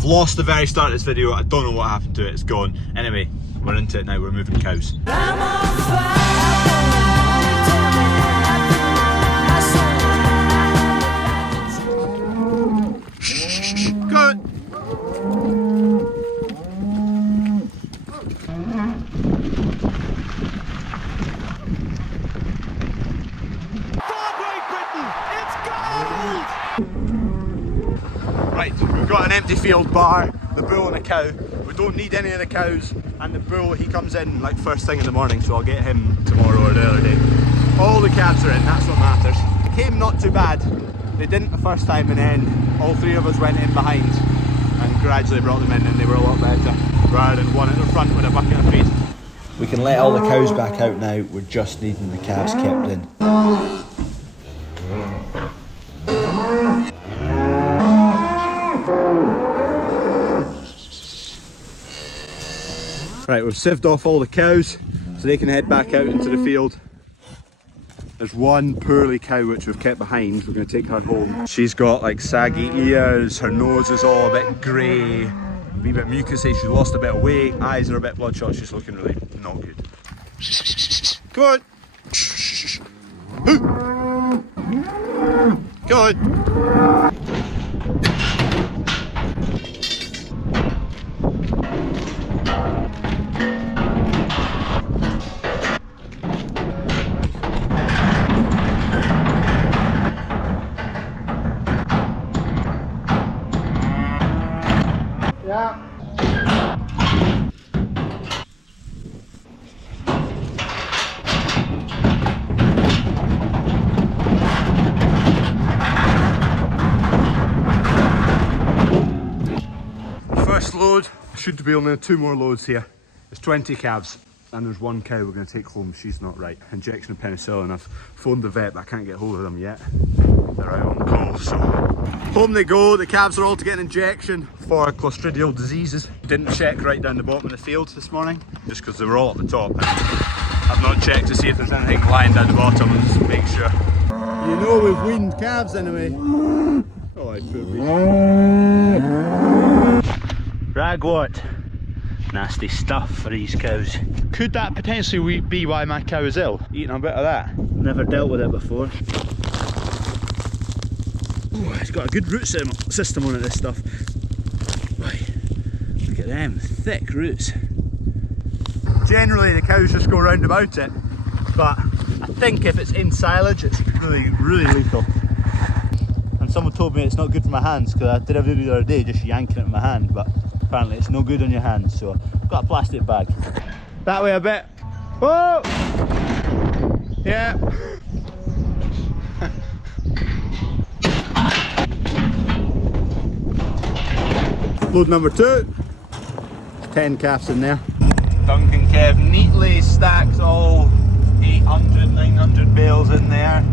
I've lost the very start of this video. I don't know what happened to it. It's gone. Anyway, we're into it now. We're moving cows. Good. Right, we've got an empty field bar, the bull and a cow. We don't need any of the cows, and the bull, he comes in like first thing in the morning, so I'll get him tomorrow or the other day. All the calves are in, that's what matters. It came not too bad. They didn't the first time, and then all three of us went in behind and gradually brought them in, and they were a lot better, rather than one at the front with a bucket of feed. We can let all the cows back out now, we're just needing the calves kept in. Right, we've sieved off all the cows so they can head back out into the field. There's one poorly cow which we've kept behind. We're going to take her home. She's got like saggy ears, her nose is all a bit grey, a wee bit mucousy, she's lost a bit of weight, eyes are a bit bloodshot, she's looking really not good. Come on! Come on! Yeah. First load, should be only 2 more loads here. There's 20 calves and there's 1 cow we're going to take home. She's not right. Injection of penicillin. I've phoned the vet but I can't get hold of them yet. They're out on call, so home they go. The calves are all to get an injection for clostridial diseases. Didn't check right down the bottom of the field this morning just because they were all at the top. And I've not checked to see if there's anything lying down the bottom and just make sure. You know we've weaned calves anyway. Oh, I poor Ragwort. Nasty stuff for these cows. Could that potentially be why my cow is ill? Eating a bit of that. Never dealt with it before. Oh, it's got a good root system on it, this stuff. Look at them, thick roots. Generally the cows just go round about it, but I think if it's in silage it's really lethal. And someone told me it's not good for my hands because I did a video the other day just yanking it in my hand, but apparently it's no good on your hands, so I've got a plastic bag. That way a bit. Whoa! Yeah. Load number 2. 10 calves in there. Duncan Kev neatly stacked all 800, 900 bales in there.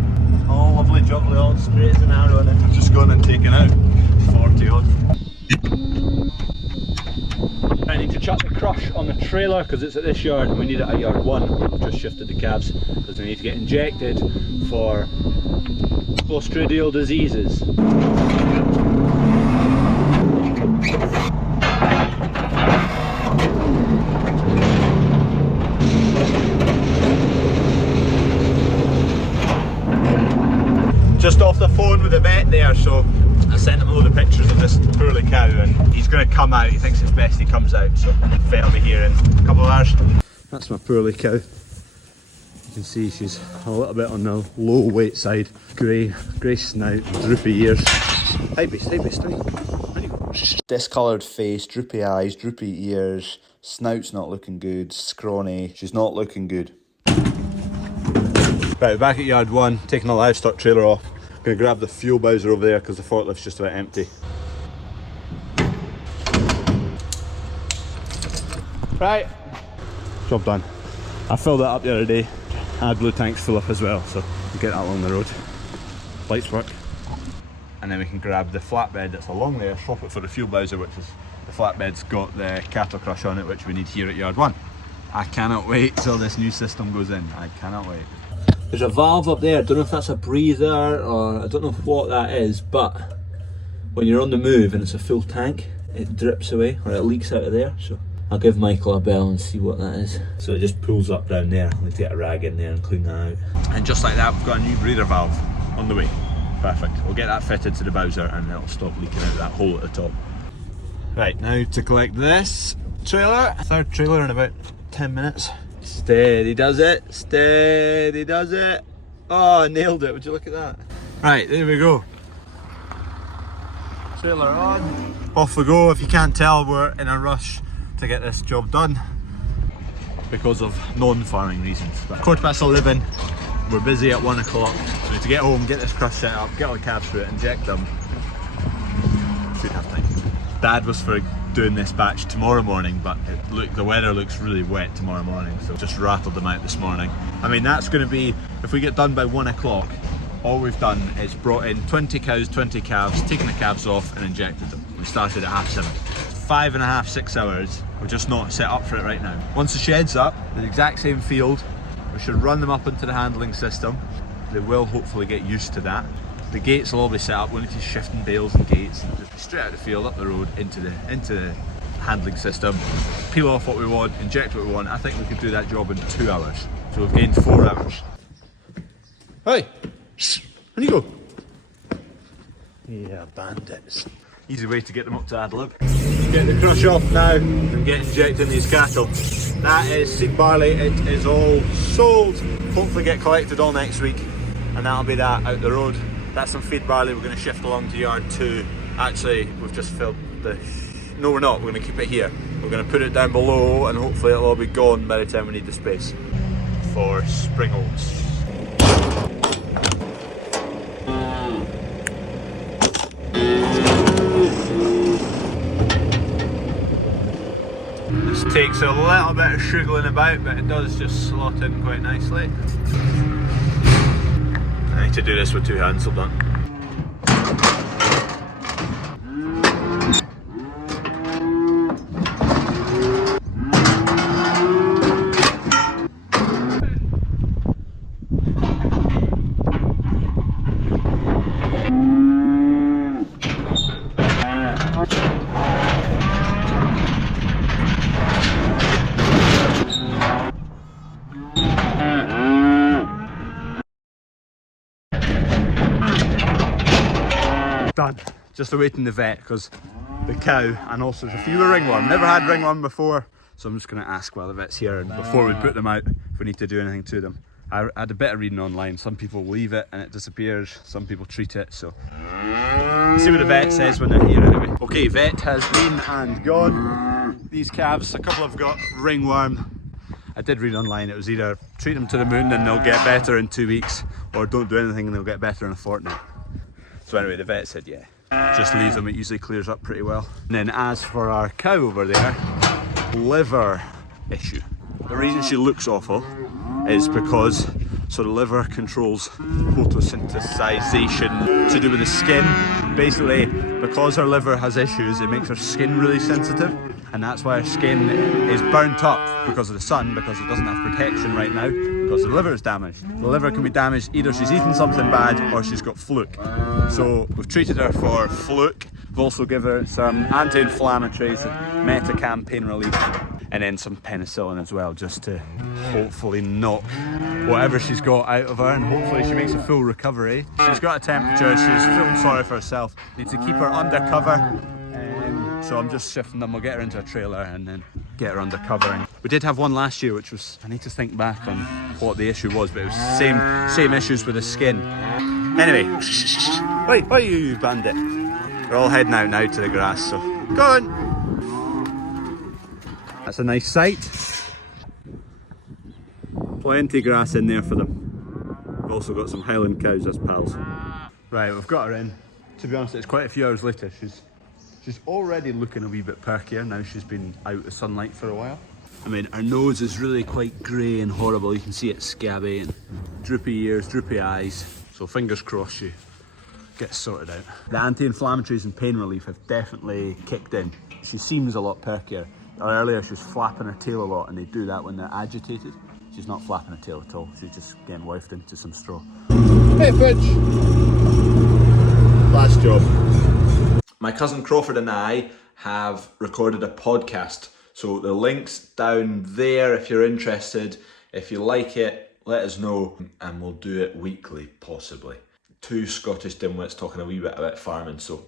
All lovely jubbly, all straight as an arrow, and then we've just gone and taken out 40 odd. I need to chuck the crush on the trailer because it's at this yard and we need it at yard 1. We've just shifted the calves because they need to get injected for clostridial diseases. Just off the phone with the vet there, so I sent him a load of pictures of this poorly cow and he's going to come out. He thinks it's best he comes out, so the vet will be here in a couple of hours. That's my poorly cow. You can see she's a little bit on the low weight side. Grey snout, droopy ears. Hey beast, Discoloured face, droopy eyes, droopy ears, snout's not looking good, scrawny, she's not looking good. Right, we're back at yard 1, taking the livestock trailer off. Gonna grab the fuel bowser over there because the forklift's just about empty. Right, job done. I filled that up the other day. I had blue tanks full up as well, so we'll get that along the road. Lights work. And then we can grab the flatbed that's along there, swap it for the fuel bowser, which is the flatbed's got the cattle crush on it, which we need here at yard 1. I cannot wait till this new system goes in. I cannot wait. There's a valve up there. I don't know if that's a breather or I don't know what that is, but when you're on the move and it's a full tank, it drips away, or it leaks out of there, so I'll give Michael a bell and see what that is. So it just pulls up down there. I'm going to get a rag in there and clean that out. And just like that, we've got a new breather valve on the way. Perfect. We'll get that fitted to the Bowser and it'll stop leaking out of that hole at the top. Right, now to collect this trailer. Third trailer in about 10 minutes. Steady does it, steady does it. Oh, I nailed it, would you look at that? Right, there we go. Trailer on. Off we go. If you can't tell, we're in a rush to get this job done because of non-farming reasons. But 11:15, we're busy at 1 o'clock. So we need to get home, get this crush set up, get all the calves through it, inject them. Should have time. Dad was for doing this batch tomorrow morning, but the weather looks really wet tomorrow morning, so just rattled them out this morning. I mean, that's going to be, if we get done by 1 o'clock, all we've done is brought in 20 cows, 20 calves, taken the calves off and injected them. We started at 7:30. 5.5, 6 hours. We're just not set up for it right now. Once the shed's up, the exact same field, we should run them up into the handling system. They will hopefully get used to that. The gates will all be set up. We'll need to shifting bales and gates and just be straight out of the field, up the road, into the handling system, peel off what we want, inject what we want. I think we could do that job in 2 hours. So we've gained 4 hours. Hey, where you go? Yeah, bandits. Easy way to get them up to Adlib. Get the crush off now and get injecting these cattle. That is seed barley, it is all sold. Hopefully get collected all next week and that'll be that out the road. That's some feed barley we're going to shift along to yard 2. Actually, we've just filled the... No, we're not, we're going to keep it here. We're going to put it down below and hopefully it'll all be gone by the time we need the space for spring oats. This takes a little bit of shuggling about, but it does just slot in quite nicely. I need to do this with 2 hands, hold on. Done. Just awaiting the vet because the cow and also there's a few with ringworm. Never had ringworm before, so I'm just going to ask while the vet's here and before we put them out if we need to do anything to them. I had a bit of reading online. Some people leave it and it disappears. Some people treat it. So see what the vet says when they're here anyway. Okay, vet has been and gone. These calves, a couple have got ringworm. I did read online it was either treat them to the moon and they'll get better in 2 weeks, or don't do anything and they'll get better in a fortnight. So anyway, the vet said yeah, just leave them, it usually clears up pretty well. And then as for our cow over there, liver issue. The reason she looks awful is because the liver controls photosynthesization to do with the skin. Basically, because her liver has issues, it makes her skin really sensitive, and that's why her skin is burnt up because of the sun, because it doesn't have protection right now, because the liver is damaged. The liver can be damaged, either she's eaten something bad or she's got fluke. So we've treated her for fluke. We've also given her some anti-inflammatories, Metacam pain relief, and then some penicillin as well, just to hopefully knock whatever she's got out of her, and hopefully she makes a full recovery. She's got a temperature, she's feeling sorry for herself. Need to keep her under cover, so I'm just shifting them. We'll get her into a trailer and then get her under cover. And we did have one last year, which was, I need to think back on what the issue was, but it was same issues with the skin. Anyway, where are you, bandit? We're all heading out now to the grass, so go on. That's a nice sight. Plenty of grass in there for them. We've also got some Highland cows as pals. Right, we've got her in. To be honest, it's quite a few hours later. She's already looking a wee bit perkier now she's been out of sunlight for a while. I mean, her nose is really quite grey and horrible. You can see it's scabby and droopy ears, droopy eyes. So fingers crossed she gets sorted out. The anti-inflammatories and pain relief have definitely kicked in. She seems a lot perkier. Earlier she was flapping her tail a lot, and they do that when they're agitated. She's not flapping her tail at all. She's just getting wafted into some straw. Hey, Fudge! Last job. My cousin Crawford and I have recorded a podcast. So the link's down there if you're interested. If you like it, let us know and we'll do it weekly, possibly. 2 Scottish dimwits talking a wee bit about farming. So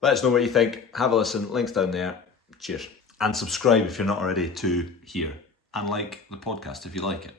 let us know what you think. Have a listen. Link's down there. Cheers. And subscribe if you're not already to here. And like the podcast if you like it.